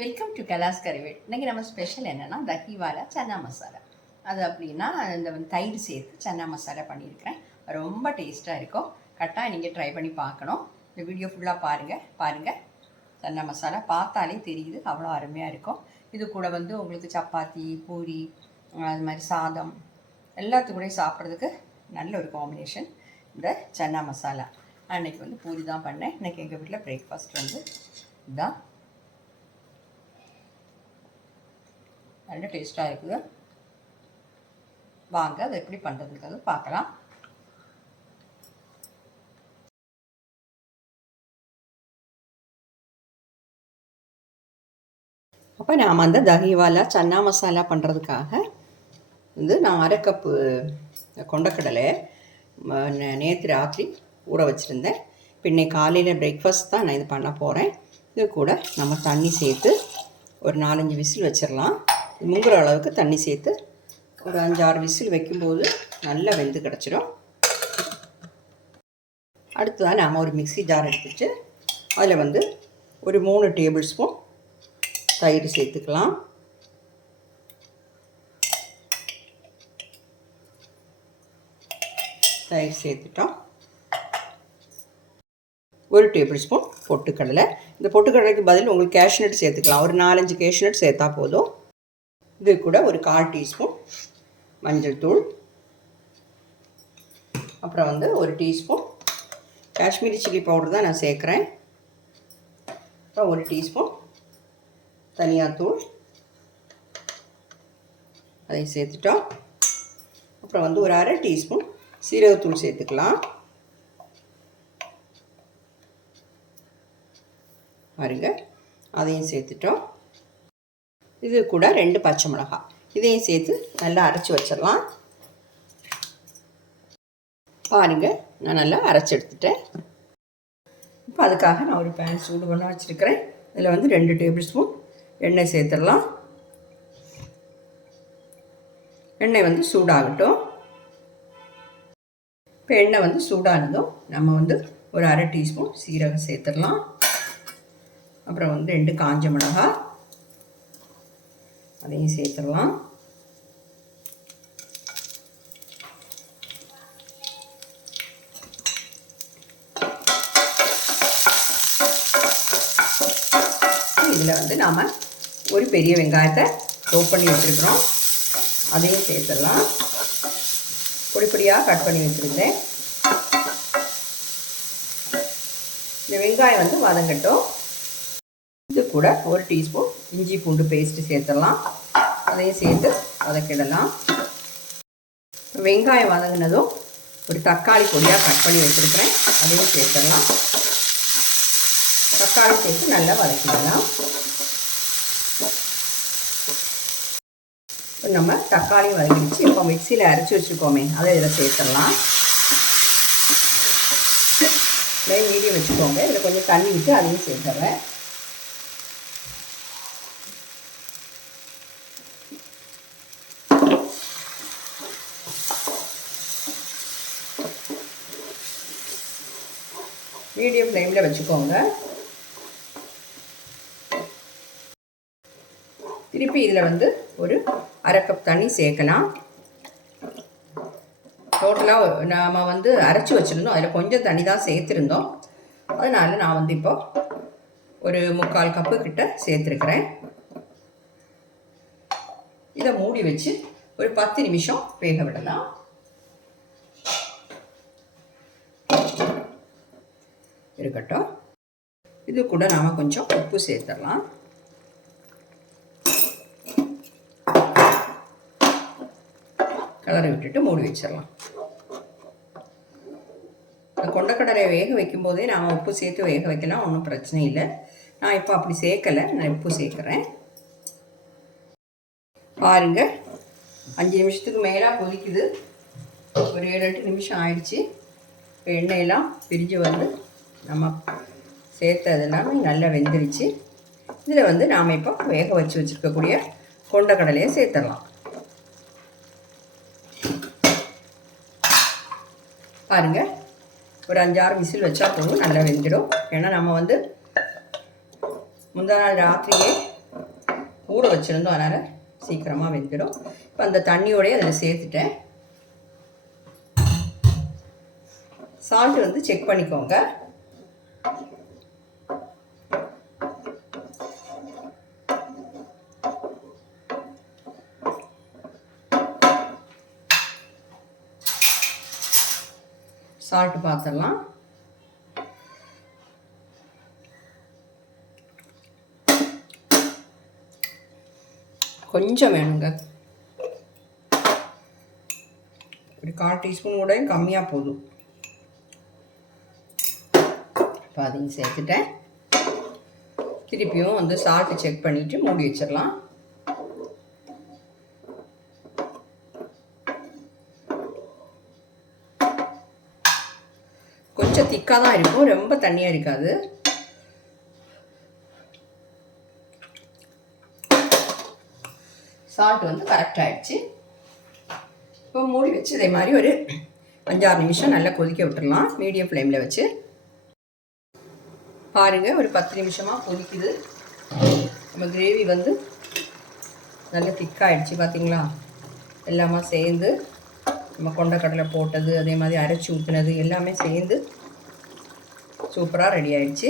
Welcome to கலாஸ் கறிவேட் இன்றைக்கி நம்ம special என்னென்னா தஹிவாலா சன்னா மசாலா. அது அப்படின்னா இந்த வந்து தயிர் சேர்த்து சன்னா மசாலா பண்ணியிருக்கிறேன். ரொம்ப டேஸ்ட்டாக இருக்கும். கரெக்டாக நீங்கள் ட்ரை பண்ணி பார்க்கணும். இந்த வீடியோ ஃபுல்லாக பாருங்கள் பாருங்கள் சன்னா மசாலா பார்த்தாலே தெரியுது. அவ்வளோ அருமையாக இருக்கும். இது கூட வந்து உங்களுக்கு சப்பாத்தி பூரி அது மாதிரி சாதம் எல்லாத்துக்கூடயும் சாப்பிட்றதுக்கு நல்ல ஒரு காம்பினேஷன் இந்த சன்னா மசாலா. அன்றைக்கி வந்து பூரி தான் பண்ணேன். இன்றைக்கி எங்கள் வீட்டில் பிரேக்ஃபாஸ்ட் வந்து இதுதான் நல்ல டேஸ்ட்டாக இருக்குது. வாங்க அதை எப்படி பண்ணுறதுங்கிறது பார்க்கலாம். அப்போ நாம் அந்த தஹிவாலா சன்னா மசாலா பண்ணுறதுக்காக வந்து நான் அரை கப்பு கொண்டக்கடலை நேற்று ராத்திரி ஊற வச்சுருந்தேன். இப்போ இன்னைக்கு காலையில் பிரேக்ஃபாஸ்ட் தான் நான் இது பண்ண போகிறேன் இது கூட நம்ம தண்ணி சேர்த்து ஒரு நாலஞ்சு விசில் வச்சிடலாம் முங்குற அளவுக்கு தண்ணி சேர்த்து ஒரு அஞ்சாறு விசில் வைக்கும்போது நல்லா வெந்து கிடச்சிடும் அடுத்ததாக நாம் ஒரு மிக்ஸி ஜார் எடுத்துட்டு அதில் வந்து ஒரு மூணு டேபிள் ஸ்பூன் தயிர் சேர்த்துக்கலாம். தயிர் சேர்த்துட்டோம். ஒரு டேபிள் ஸ்பூன் பொட்டுக்கடலை. இந்த பொட்டுக்கடலைக்கு பதில் உங்களுக்கு கேஷ்நட் சேர்த்துக்கலாம். ஒரு நாலஞ்சு கேஷ்நட் சேர்த்தா போதும். இது கூட ஒரு கால் டீஸ்பூன் மஞ்சள் தூள். அப்புறம் வந்து ஒரு டீஸ்பூன் காஷ்மீரி சில்லி பவுடர் தான் நான் சேர்க்குறேன். அப்புறம் ஒரு டீஸ்பூன் தனியாத்தூள். அதை சேர்த்துட்டோம். அப்புறம் வந்து ஒரு அரை டீஸ்பூன் சீரகத்தூள் சேர்த்துக்கலாம். பாருங்க அதையும் சேர்த்துட்டோம். இது கூட ரெண்டு பச்சை மிளகாய் இதையும் சேர்த்து நல்லா அரைச்சி வச்சிடலாம். பாருங்கள் நான் நல்லா அரைச்சி எடுத்துட்டேன். இப்போ அதுக்காக நான் ஒரு பேன் சூடு பண்ண வச்சுருக்கிறேன். இதில் வந்து ரெண்டு டேபிள் ஸ்பூன் எண்ணெய் சேர்த்துடலாம். எண்ணெய் வந்து சூடாகட்டும். இப்போ எண்ணெய் வந்து சூடானதும் நம்ம வந்து ஒரு அரை டீஸ்பூன் சீரகம் சேர்த்துடலாம். அப்புறம் வந்து ரெண்டு காஞ்ச மிளகாய் அதையும் சேர்த்துடலாம். இதில் வந்து நாம் ஒரு பெரிய வெங்காயத்தை சோப் பண்ணி வச்சுருக்குறோம். அதையும் சேர்த்துடலாம். பொடி பொடியாக கட் பண்ணி வச்சுருந்தேன். இந்த வெங்காயம் வந்து வதங்கட்டும். இது கூட ஒரு டீஸ்பூன் இஞ்சி பூண்டு பேஸ்ட்டு சேர்த்துடலாம். அதையும் சேர்த்து வதக்கிடலாம். வெங்காயம் வதங்கினதும் ஒரு தக்காளி பொடியாக கட் பண்ணி வச்சுருக்கிறேன். அதையும் சேர்த்துடலாம். தக்காளி சேர்த்து நல்லா வதக்கிடலாம். இப்போ நம்ம தக்காளி வதக்கிடுச்சு. இப்போ மிக்சியில் அரைச்சி வச்சுக்கோமே அதை இதில் சேர்த்துடலாம். ஃப்ளேம் மீடியம் வச்சுக்கோங்க. இதில் கொஞ்சம் தண்ணி விட்டு அதையும் சேர்த்துறேன். மீடியம் ஃப்ளேமில் வச்சுக்கோங்க. திருப்பி இதில் வந்து ஒரு அரை கப் தண்ணி சேர்க்கலாம். டோட்டலாக நாம் வந்து அரைச்சி வச்சுருந்தோம். அதில் கொஞ்சம் தண்ணி தான் சேர்த்துருந்தோம். அதனால் நான் வந்து இப்போ ஒரு முக்கால் கப்பு கிட்ட சேர்த்துருக்குறேன். இதை மூடி வச்சு ஒரு பத்து நிமிஷம் வேக விடலாம். இருக்கட்டும். இது கூட நாம் கொஞ்சம் உப்பு சேர்த்துடலாம். கலரை விட்டுட்டு மூடி வச்சிடலாம். இந்த கொண்டக்கடலை வேக வைக்கும்போதே நாம் உப்பு சேர்த்து வேக வைக்கலாம் ஒன்றும் பிரச்சனை இல்லை. நான் இப்போ அப்படி சேர்க்கலை நான் உப்பு சேர்க்குறேன். பாருங்கள் அஞ்சு நிமிஷத்துக்கு மேலே கொதிக்குது. ஒரு ஏழு எட்டு நிமிஷம் ஆயிடுச்சு. இப்போ எண்ணெயெல்லாம் பிரிஞ்சு வந்து நம்ம சேர்த்ததுனால நல்லா வெந்துருச்சு. இதில் வந்து நாம் இப்போ வேக வச்சு வச்சுருக்கக்கூடிய கொண்டக்கடலையை சேர்த்துடலாம். பாருங்கள் ஒரு அஞ்சாறு விசில் வச்சா போதும் நல்லா வெந்துடும். ஏன்னா நம்ம வந்து முந்தா நாள் ராத்திரியே ஊற வச்சுருந்தோம் அதனால் சீக்கிரமாக வெந்துடும். இப்போ அந்த தண்ணியோடய அதில் சேர்த்துட்டேன். சால்ட் வந்து செக் பண்ணிக்கோங்க. சால்ட் பார்த்துடலாம் கொஞ்சம் வேணுங்க. ஒரு கால் டீஸ்பூன் கூட கம்மியாக போதும். இப்போ அதையும் சேர்த்துட்டேன். திருப்பியும் வந்து சால்ட்டு செக் பண்ணிவிட்டு மூடி வச்சிடலாம். கொஞ்சம் திக்காக தான் இருக்கும் ரொம்ப தண்ணியாக இருக்காது. சால்ட் வந்து கரெக்ட் ஆயிடுச்சு. இப்போ மூடி வச்சு இதே மாதிரி ஒரு அஞ்சாறு நிமிஷம் நல்லா கொதிக்க விட்டுடலாம். மீடியம் ஃப்ளேமில் வச்சு. பாருங்கள் ஒரு பத்து நிமிஷமாக கொதிக்குது. நம்ம கிரேவி வந்து நல்லா திக்காகிடுச்சு பார்த்தீங்களா எல்லாமே சேர்ந்து நம்ம கொண்டக்கடலை போட்டது அதே மாதிரி அரைச்சி ஊற்றுனது எல்லாமே சேர்ந்து சூப்பராக ரெடி ஆகிடுச்சு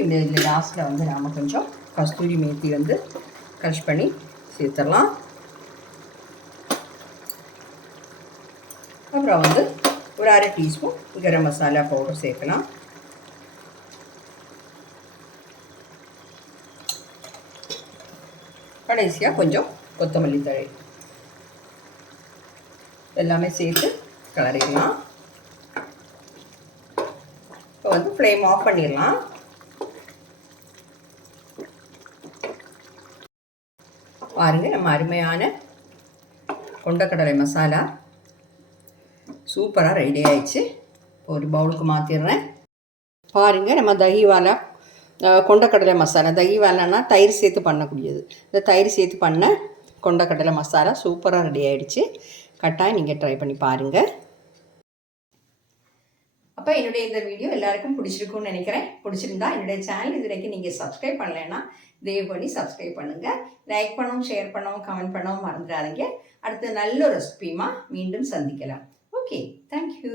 இந்த இதில் லாஸ்ட்டில் வந்து நாம் கொஞ்சம் கஸ்தூரி மேத்தி வந்து க்ரஷ் பண்ணி சேர்த்துடலாம். அப்புறம் வந்து ஒரு அரை டீஸ்பூன் கரம் மசாலா பவுடர் சேர்க்கலாம். கடைசியாக கொஞ்சம் கொத்தமல்லி தழை. எல்லாமே சேர்த்து கிளறிடலாம் இப்போ வந்து ஃப்ளேம் ஆஃப் பண்ணிடலாம். பாருங்க நம்ம அருமையான கொண்டக்கடலை மசாலா சூப்பராக ரெடி ஆயிடுச்சு. ஒரு பவுலுக்கு மாற்றிடுறேன் பாருங்கள் நம்ம தஹிவாலா கொண்டக்கடலை மசாலா. தகிவாலான்னா தயிர் சேர்த்து பண்ணக்கூடியது. இந்த தயிர் சேர்த்து பண்ண கொண்டக்கடலை மசாலா சூப்பராக ரெடி ஆகிடுச்சு கட்டாயம் நீங்கள் ட்ரை பண்ணி பாருங்கள் அப்போ என்னுடைய இந்த வீடியோ எல்லாருக்கும் பிடிச்சிருக்கும்னு நினைக்கிறேன். பிடிச்சிருந்தா என்னுடைய சேனல் இது வரைக்கும் நீங்கள் சப்ஸ்கிரைப் பண்ணலைன்னா தயவு பண்ணி சப்ஸ்கிரைப் பண்ணுங்கள் லைக் பண்ணவும் ஷேர் பண்ணவும் கமெண்ட் பண்ணவும் மறந்துடாதீங்க. அடுத்து நல்ல ரெசிபியுமா மீண்டும் சந்திக்கலாம். Okay thank you